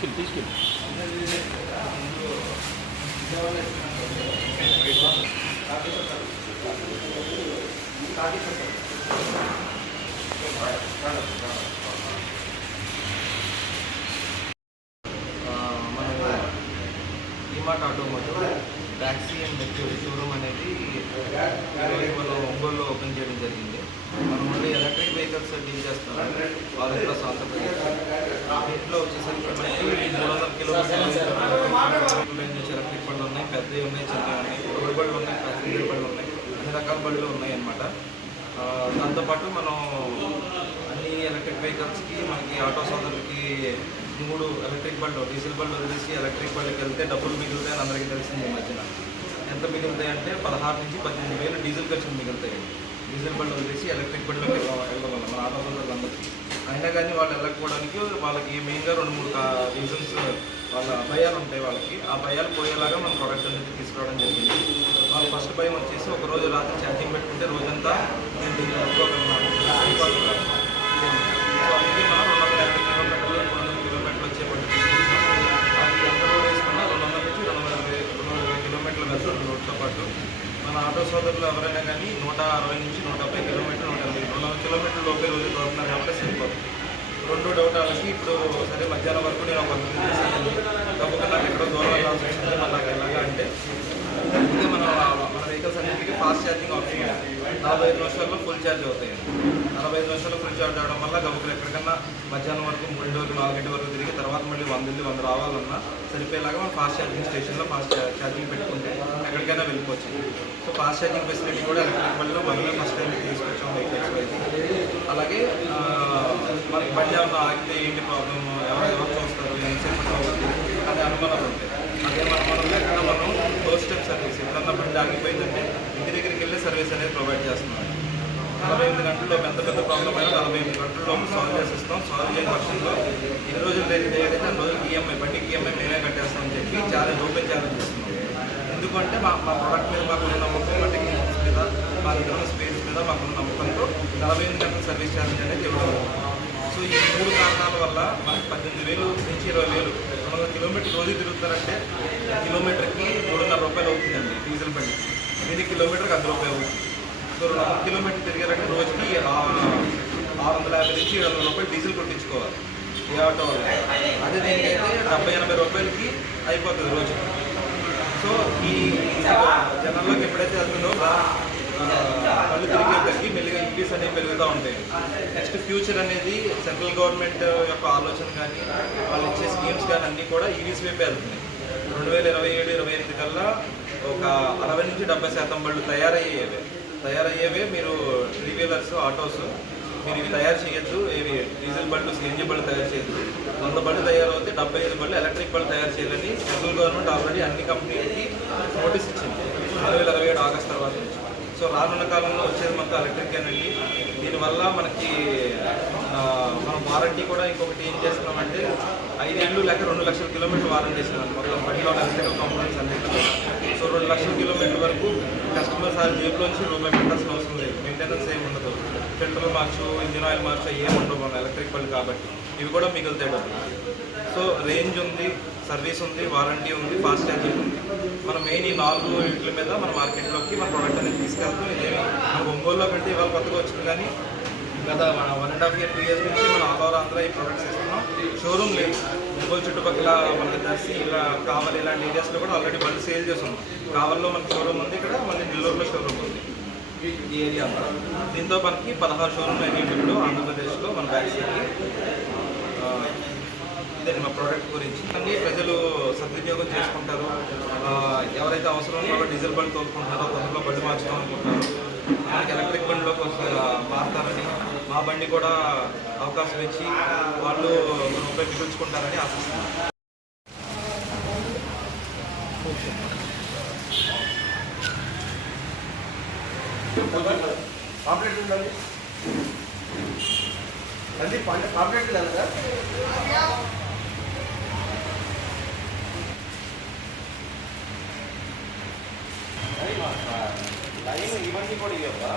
తీసుకెళ్ళి e mart automotive taxi and mature showroom అనేది మనం ఒంగోలులో ఓపెన్ చేయడం జరిగింది. మనం ఓన్లీ ఎలక్ట్రిక్ వెహికల్స్ డీల్ చేస్తాం. ఆంధ్రప్రదేశ్ దీంట్లో వచ్చేసరికి మనకి 300 కిలోమీటర్లు ఎలక్ట్రిక్ బండ్లు ఉన్నాయి, పెద్దవి ఉన్నాయి, చిన్నవి ఉన్నాయి, రోడ్ బళ్ళు ఉన్నాయి, ప్యాసింజర్ బళ్ళు ఉన్నాయి, అన్ని రకాల బళ్ళు ఉన్నాయి అన్నమాట. దాంతోపాటు మనం అన్ని ఎలక్ట్రిక్ వెహికల్స్కి మనకి ఆటో సోదరులకి 3 ఎలక్ట్రిక్ బళ్ళు, డీజిల్ బళ్ళు వదిలేసి ఎలక్ట్రిక్ బళ్ళకి వెళ్తే డబ్బులు మిగులుతాయని అందరికీ తెలిసింది. ఈ మధ్యన ఎంత మిగులుతాయి అంటే 16 నుంచి 18,000 డీజిల్ ఖర్చులు మిగులుతాయి. డీజిల్ బళ్ళు వదిలేసి ఎలక్ట్రిక్ బళ్ళకి వెళ్ళడం వల్ల మన ఆటో సోదరులందరికీ. అయినా కానీ వాళ్ళు వెళ్ళకపోవడానికి వాళ్ళకి మెయిన్గా 2-3 రీజన్స్, వాళ్ళ భయాలు ఉంటాయి. వాళ్ళకి ఆ భయాలు పోయేలాగా మనం ప్రోడక్ట్ అనేది తీసుకురావడం జరిగింది. వాళ్ళ ఫస్ట్ భయం వచ్చేసి ఒకరోజు రాత్రి ఛార్జింగ్ పెట్టుకుంటే రోజంతా నేను అనుకోగలను. సో అందుకే మనం 250 కిలోమీటర్లు 300 కిలోమీటర్లు వచ్చే పట్టు తీసుకుంటున్నాం. అది ఎంత రోడ్ వేసుకున్నా 200 నుంచి 220 కిలోమీటర్లు వెళ్తారు రోడ్తో పాటు. మన ఆటో సోదరులు ఎవరైనా కానీ 160 నుంచి 170 కిలోమీటర్లు 200 కిలోమీటర్ల లోపే రోజు తోడుతున్నారు కాబట్టి సరిపోతుంది. రెండో డౌట్ వాళ్ళకి ఇప్పుడు సరే మధ్యాహ్నం వరకు నేను ఒక డబ్బుగా నాకు ఎక్కడో దూరం వెళ్ళాల్సి వస్తుంది, నాకు ఎలాగా అంటే అందుకే మన వెహికల్స్ అన్నింటికి ఫాస్ట్ ఛార్జింగ్ ఆప్షన్ 45 నిమిషాల్లో ఫుల్ ఛార్జ్ అవుతాయి. 45 నిమిషాల్లో ఫుల్ ఛార్జ్ అవడం వల్ల గబుకులు ఎక్కడికన్నా మధ్యాహ్నం వరకు 3 వరకు 4 వరకు తిరిగి తర్వాత మళ్ళీ 100 రావాలన్నా సరిపోయేలాగా మనం ఫాస్ట్ ఛార్జింగ్ స్టేషన్లో ఫాస్ట్ ఛార్జింగ్ పెట్టుకుంటే ఎక్కడికైనా వెళ్ళిపోవచ్చు. సో ఫాస్ట్ ఛార్జింగ్ ఫెసిలిటీ కూడా ఎలక్ట్రిక్ బండిలో మనమే ఫస్ట్ టైం తీసుకొచ్చాం వెహికల్స్ అయితే. అలాగే మనకి బండి ఏమన్నా ఆగితే ఏంటి ప్రాబ్లమ్, ఎవరు చూస్తారు, ఎంతసేపు అవుతుంది అనే అనుమానాలు ఉంటాయి. అదే మనం లేకుండా మనం డోర్ స్టెప్ సర్వీస్, ఎప్పుడన్నా బండి ఆగిపోయిందంటే ఇంటి దగ్గరికి వెళ్ళి సర్వీస్ అనేది ప్రొవైడ్ చేస్తున్నాం. 48 గంటల్లో పెద్ద ప్రాబ్లం అయినా 48 గంటల్లో సాల్వ్ చేసేస్తాం. సాల్వ్ చేయని పక్షంలో ఎన్ని రోజులు ఏదైతే అన్ని రోజులకి ఈఎంఐ, బండికి ఈఎంఐ మేమే కట్టేస్తామని చెప్పి ఓపెన్ ఛాలెంజ్ చేస్తున్నాం. ఎందుకంటే మా ప్రోడక్ట్ మీద మాకున్న నమ్మకం, మా టెక్నీషియన్స్ మీద, మా దగ్గర స్పేస్ మీద మాకున్న నమ్మకంతో 48 గంటల సర్వీస్ ఛార్జ్ అనేది ఇవ్వడం. సో ఈ 3 కారణాల వల్ల మనకి 18,000 నుంచి 20,000 200 కిలోమీటర్లు రోజు తిరుగుతారంటే కిలోమీటర్కి 3.5 రూపాయలు అవుతుందండి డీజిల్ బండి. దీనికి కిలోమీటర్కి 10 రూపాయలు అవుతుంది. సో 200 కిలోమీటర్లు తిరిగారంటే రోజుకి 650 నుంచి 700 రూపాయలు డీజిల్ కొట్టించుకోవాలి ఏ ఆటో వల్ల. అదే దీనికైతే 70-80 రూపాయలకి అయిపోతుంది రోజు. సో ఈ జనాల్లోకి ఎప్పుడైతే వెళ్తుందో కళ్ళు తిరిగేసరికి మెల్లిగా ఈవీస్ అనేవి పెరుగుతూ ఉంటాయి. నెక్స్ట్ ఫ్యూచర్ అనేది సెంట్రల్ గవర్నమెంట్ యొక్క ఆలోచన కానీ వాళ్ళు ఇచ్చే స్కీమ్స్ కానీ అన్నీ కూడా ఈవీస్ వైపే వెళ్తున్నాయి. 2027-28 కల్లా ఒక 60 నుంచి 70% బళ్ళు తయారయ్యేవే. మీరు 3 వీలర్స్ ఆటోస్ మీరు ఇవి తయారు చేయొద్దు, ఇవి డీజిల్ బళ్ళు సిఎన్జీ బళ్ళు తయారు చేయొద్దు. 100 బళ్ళు తయారవుతే 75 బళ్ళు ఎలక్ట్రిక్ బళ్ళు తయారు చేయాలని సెంట్రల్ గవర్నమెంట్ ఆల్రెడీ అన్ని కంపెనీలకి నోటీస్ ఇచ్చింది 2027 ఆగస్టు తర్వాత నుంచి. సో రానున్న కాలంలో వచ్చేది మొత్తం ఎలక్ట్రికేనండి. దీనివల్ల మనకి మనం వారంటీ కూడా ఇంకొకటి ఏం చేస్తున్నామంటే 5 ఏళ్ళు లేక 2 లక్షల కిలోమీటర్లు వారంటీ ఇస్తున్నాం మొత్తం బండిలో ఎలక్ట్రికల్ కాంపోనెంట్స్ అన్నింటిలో. సో 2 లక్షల కిలోమీటర్ల వరకు కస్టమర్స్ ఆ జేబులోంచి రూపాయి పెట్టాల్సిన అవసరం లేదు. మెయింటెనెన్స్ ఏమి ఉండదు. ఫిల్టర్లు మార్చు, ఇంజిన్ ఆయిల్ మార్చు ఏమి ఉండవు మన ఎలక్ట్రిక్ బళ్ళు కాబట్టి. ఇవి కూడా మిగులుతాయి డబ్బులు. సో రేంజ్ ఉంది, సర్వీస్ ఉంది, వారంటీ ఉంది, ఫాస్ట్ ఛార్జింగ్ ఉంది. మనం మెయిన్ ఈ 4 వీటి మీద మన మార్కెట్లోకి మన ప్రోడక్ట్ అనేది తీసుకెళ్తాం. ఇదేమి మన ఒంగోలులో కంటే ఇవాళ కొత్తగా వచ్చింది, కానీ గత 1.5 year 2 years నుంచి మనం ఆల్ ఓవర్ ఆంధ్ర ఈ ప్రోడక్ట్స్ ఇస్తున్నాం. షోరూమ్ లేదు. ఒంగోలు చుట్టుపక్కల మనకి దర్శి, ఇలా కావలి ఇలాంటి ఏరియాస్లో కూడా ఆల్రెడీ బండి సేల్ చేస్తున్నాం. కావల్లో మనకి షోరూమ్ ఉంది, ఇక్కడ మళ్ళీ నెల్లూరులో షోరూమ్ ఉంది ఈ ఏరియా అంతా. దీంతో మనకి 16 షోరూమ్లు అయినాయి ఇప్పుడు ఆంధ్రప్రదేశ్లో మన బ్యాగ్స్కి. ఇదే మా ప్రోడక్ట్ గురించి. అన్నీ ప్రజలు సద్వినియోగం చేసుకుంటారు. ఎవరైతే అవసరం ఉన్నారో డీజిల్ బండి తోలుకుంటారో, తొందరలో బండి మార్చుకోవాలి అనుకుంటారు, మనకి ఎలక్ట్రిక్ బండిలోకి మారుతారని, మా బండి కూడా అవకాశం ఇచ్చి వాళ్ళు ఉపయోగించుకుంటారని ఆశిస్తున్నాను. పాంప్లెట్ ఉందండి, అది పాంప్లెట్ లేదా లైన్ ఇవన్నీ కూడా ఇవ్వా.